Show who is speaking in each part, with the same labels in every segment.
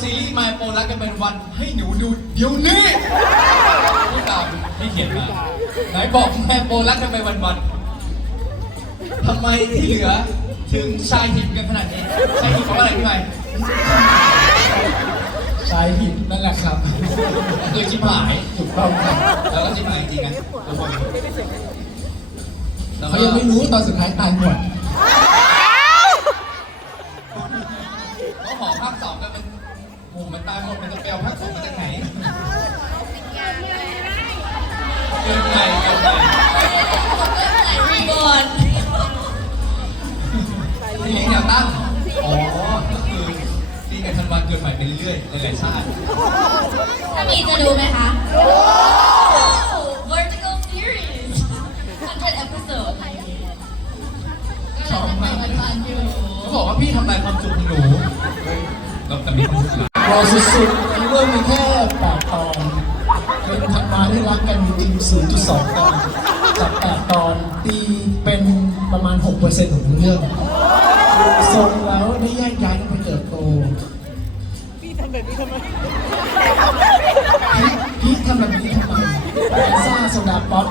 Speaker 1: ซีรีส์ My โปรรักกันเป็นวันให้หนูดูเดี๋ยวนี้พี่ตามที่เขียนมาไหนบอกแม่โปรรักกันไปวันๆทำไมที่เหลือถึงชายหินกันขนาดนี้ชายหินเพราะอะไรพี่ใหม่
Speaker 2: ชายหินนั่นแหละครับ
Speaker 1: คือชิบหาย
Speaker 2: ถูกต้องครับ
Speaker 1: แล้วก็ชิบหายจริงนะทุกคนแล้ว
Speaker 2: เขายังไม่รู้ตอนสุดท้ายตายหมด
Speaker 1: มันตายหมดมันจะไปเอาภาคสองมาจากไหนเกินไปเกินไป
Speaker 3: รีบอร์ด
Speaker 1: ทีนี้แนวตั้งอ๋อก็คือซีกับธันวาเกิดใหม่ไปเรื่อยๆหลายๆชาติ
Speaker 3: ถ้ามีจะดูไหมคะ Vertical series 100 episode
Speaker 1: ชอบมาก
Speaker 3: วันๆอยู่
Speaker 1: เขาบอกว่าพี่ทำลายความสุขของหนูเราแต่มีความสุขอยู่
Speaker 2: รอสุดๆเรื่องมีแค่แปดตอนเป็นถัดมาได้รักกันจริง0.2 ตอนจากแปดตอนตีเป็นประมาณ 6%ของเรื่องทรงแล้วได้แยกย้ายกันไปเติบโต
Speaker 4: พี่ทำแบบนี้ทำไม
Speaker 2: พี่ทำแบบนี้ทำไมแอนซ่าโซดาป๊อป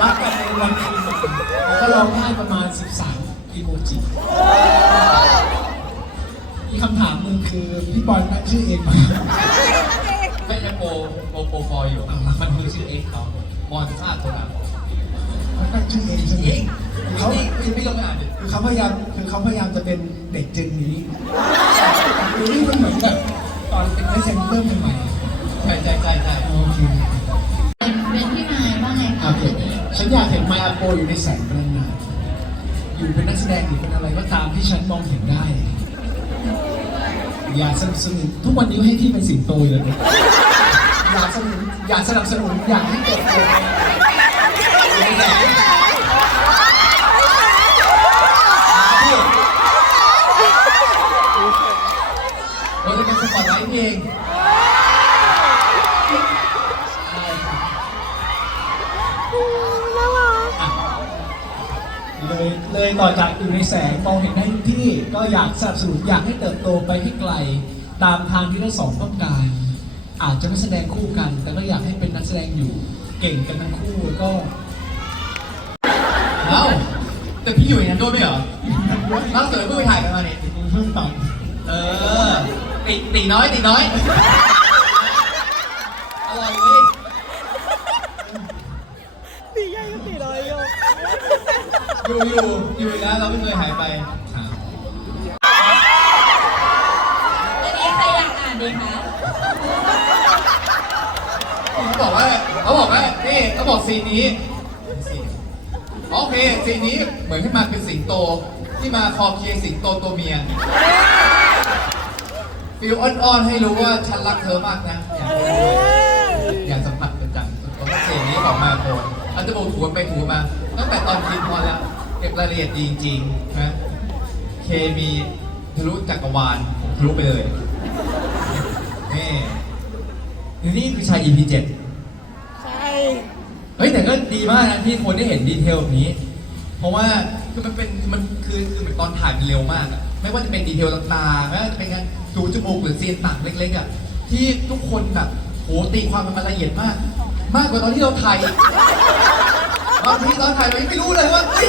Speaker 2: รักกันในวันคืนก็ร้องไห้ประมาณ 13อีโมจิ คำถามหนึ่งคือพี่บอลตั้งชื่อเองไหม
Speaker 1: ไม่ใช่โปรโปรโปรฟอยอยู่ มันคือชื่อเอ็กซ์เขาบอลซาโซดา
Speaker 2: เขาตั้งชื่อเองใช่ไหม
Speaker 1: เขา
Speaker 2: เขา
Speaker 1: ไม่ลงไปอ่านดิ
Speaker 2: คือเขาพยายามคือเขาพยายามจะเป็นเด็กเจนนี้คือนี่มันเหมือนแบบตอนเป็นไอเซนเริ่มใหม่
Speaker 1: ใช่ใช่ใช่ใช่
Speaker 2: ๆโอเค
Speaker 3: เป็นเป็นพี่ไม้ว่าไง
Speaker 2: โอ
Speaker 3: คะ
Speaker 2: เคฉันอยากเห็นไมอาโปอยู่ในแสงพลังงานอยู่เป็นนักแสดงหรือเป็นอะไรก็ตามที่ฉันมองเห็นได้ อย่าสนับสนุนทุกวันนี้ให้พี่เป็นสิงโตอยู่เลยนะอย่าสนับสนุนอย่าสนับสนุนอย่าให้เกิดเกิดในแสง
Speaker 1: เราจะเป็นสปอตไลท์เอง
Speaker 2: เลยเลยต่อจากอยู่ในแสงมองเห็นได้ทุกที่ก็อยากสนับสนุนอยากให้เติบโตไปให้ไกล ตามทางที่ทั้งสองต้องการ อาจจะไม่แสดงคู่กัน แต่ก็อยากให้เป็นนักแสดงอยู่เก่งกันทั้งคู่แล้วก็
Speaker 1: เอ้าแต่พี่อยู่อย่างนั้นด้วยไหมเหรอล่าสุดเพิ่งไปถ่ายกันมาเนี่ย
Speaker 2: เพิ่มต่อ
Speaker 1: เออตีตีน้อยตีน้อยอร่อยเลย
Speaker 4: ตีใหญ่ก็ตีน้อยโย
Speaker 1: อยู่อยู่อยู่แล้วเราไม่เคยหายไปครับ
Speaker 3: อันนี้ใครอยากอ่านดีคะ
Speaker 1: เขาบอกว่าเขาบอกว่านี่เขาบอกซีนนี้โอเคซีนนี้เหมือนที่มาเป็นสิงโตที่มาคอเคลียร์สิงโตตัวเมียฟิลอ่อนๆให้รู้ว่าฉันรักเธอมากนะ อยากสัมผัสประจังตรงเสียงนี้ของมาโคอาจจะบอกถูไปถูมาตั้งแต่ตอนกินพอแล้ว เก็บรายละเอียดดีจริงๆนะเคมีทะลุจักรวาลทะลุไปเลยนี่นี่คือชาย EP 7
Speaker 4: ใช่
Speaker 1: เฮ้ยแต่ก็ดีมากนะที่คนได้เห็นดีเทลแบบนี้ เพราะว่าคือมันเป็นมันคือคือเหมือนตอนถ่ายมันเร็วมากอะไม่ว่าจะเป็นดีเทลต่างๆไม่ว่าจะเป็นการดูจมูกหรือซีนต่างเล็กๆอะที่ทุกคนแบบโหตีความมันละเอียดมาก มากกว่าตอนที่เราถ่ายอีก บางทีตอนถ่ายเรายังไม่รู้เลยว่าเฮ้ย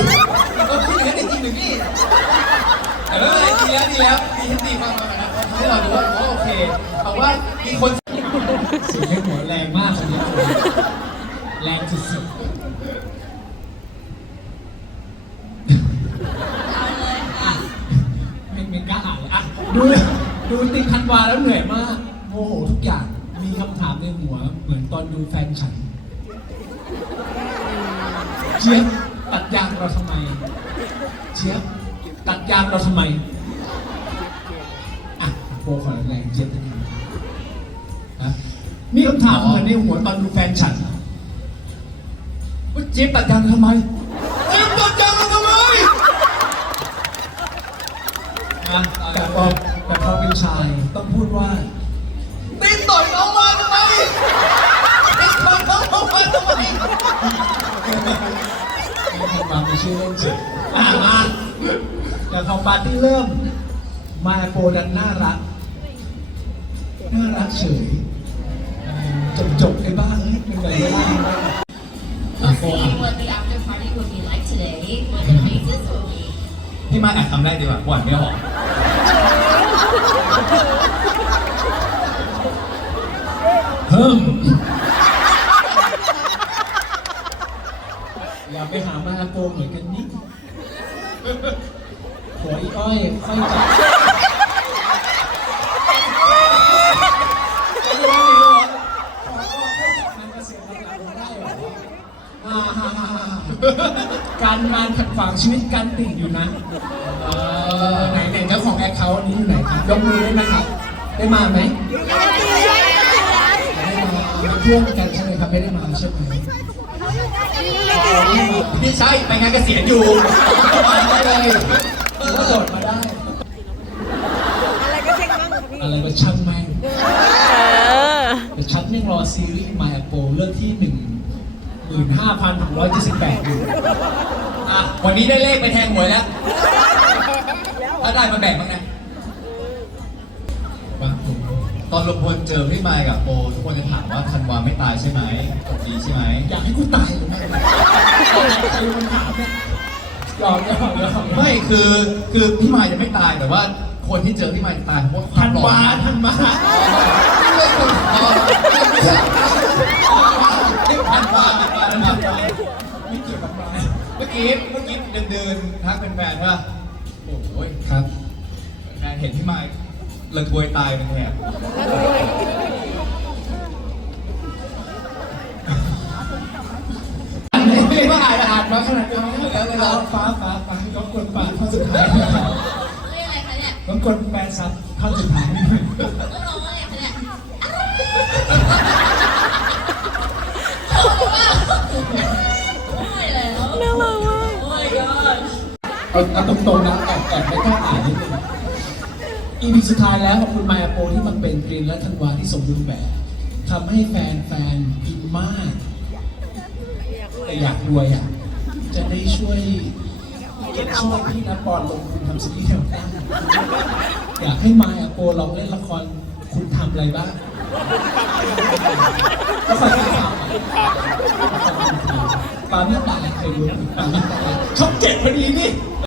Speaker 1: เราคิดอย่างนั้จริงหรือนี่แต่ไม่เป็นไรดีแล้วดีแล้วดีที่ตีความมานะทำให้เราดูว่าโอเคแต่ว่ามีคน
Speaker 2: เสียงในหัวแรงมากคนนี้แรงสุด
Speaker 3: เอาเลยค่ะ
Speaker 2: ๆไม่ไม่กล้าอ่านเลยอะดูดูติดทันวาแล้วเหนื่อยมากโมโหทุกอย่างมีคำถามในหัวเหมือนตอนดูแฟนฉัน เจี๊ยบตัดยางเราทำไมเจี๊ยบตัดยางเราทำไม อะโปรขอแรงเจี๊ยบนยังไงนะมีคำถามเหมือนในหัวตอนดูแฟนฉันว่าเจี๊ยบตัดยางทำไม
Speaker 1: เจ็บปวดจังเลยทำไม
Speaker 2: นะแต่พอแต่พอเป็นชายต้องพูดว่า
Speaker 1: มี
Speaker 2: คนมามีชื่อเล่นเฉยอะมาแต่พอปาร์ตี้เริ่ม มาโปดันน่ารัก น่ารักเฉยจบจบๆได้บ้างเอ้ยเป็นไรไม่ได้บ้างอะ
Speaker 3: Let's
Speaker 2: โฟ
Speaker 3: see
Speaker 2: อะ
Speaker 3: what the after party will be like today. What the faces will be.
Speaker 1: พี่มาแอบทำได้ดีกว่าหวานไม่ออก
Speaker 2: เพิ่มอย่าไปหามาโปเหมือนกันนิดหัวอีอ้อยค่อยจับการงานขัดขวางชีวิ ตการติดอยู่นะเออไหนไหนเจ้าของแอคเคาท์นี้อยู่ไหนครับยกมือได้ไหมครับได้มาไหมไม่ได้มาเป็นเพื่อนกันใช่ไหมครับไม่ได้มาใช่ไหม
Speaker 1: พี่ใช่ไปงานเกษียณอยู่
Speaker 2: มาได้เลยก็โดดมาได้
Speaker 4: อะไรก็เช็คมั่งค่ะพี่
Speaker 2: อะไรก็ช่างแม่ง
Speaker 4: เออ
Speaker 2: แต่ฉันยังรอซีรีส์ My Apple เรื่องที่หนึ่งหมื่นห้าพันหกร้อย เจ็ดสิบแปดอยู่
Speaker 1: อะวันนี้ได้เลขไปแทงหวยแล้ว ถ้าได้มาแบ่งบ้างนะ
Speaker 2: บางคน
Speaker 1: ตอนลงพลเจอพี่ไมค์กับโปทุกคนจะถามว่าธันวาไม่ตายใช่ไหมดีใช่ไหม
Speaker 2: อยากให้กูตายหรือไม่ใครมันถามเนี่ยยอมยอมยอม
Speaker 1: ไม่คือคือพี่ไมค์จะไม่ตายแต่ว่า คนที่เจอพี่ไมค์จะตายเพราะว่าควา
Speaker 2: ทั
Speaker 1: ม
Speaker 2: น
Speaker 1: หล่อ
Speaker 2: วาทันมา
Speaker 1: ธันวาธันวา
Speaker 2: ไม่เกี่ยวกับมา
Speaker 1: เมื่อกี้เมื่อกี้เดินเดินๆทักเป็นแฟนว่าโอ้ย
Speaker 2: ครับ
Speaker 1: แฟนเห็นพี่ไมค์ระทวยตายเป็นแถบ
Speaker 2: ไม่ว่าอ่านอ่านมาขนาดนี้แล้วเลยเราฟ้าฟ้าฟ้าก็กดปากข้อสุดท้าย
Speaker 3: เรียกอะไรคะเนี่ย
Speaker 2: ก็กดแปลซับข้อสุดท้าย
Speaker 3: ก็ร้องอะไรคะเนี่ยไม่แล้ว
Speaker 4: น่ารักมาก
Speaker 2: เอาเอาตรงๆนะแอบแอบไม่กล้าอ่านนิดนึง อีพีสุดท้ายแล้วขอบคุณมายาโปที่มันเป็นกรีนและธันวาที่สมบูรณ์แบบทำให้แฟนแฟนอินมากแต่อยากรวยอะจะได้ช่วยช่วยพี่นะปอนลงทุนทำซีรีส์แถวตั้งอยากให้มายาโปลองเล่นละครคุณทำอะไรบ้างละครคุณทำ ปามิตาเคยดูไหมปามิตาช่องเจ็ดพอดีนี่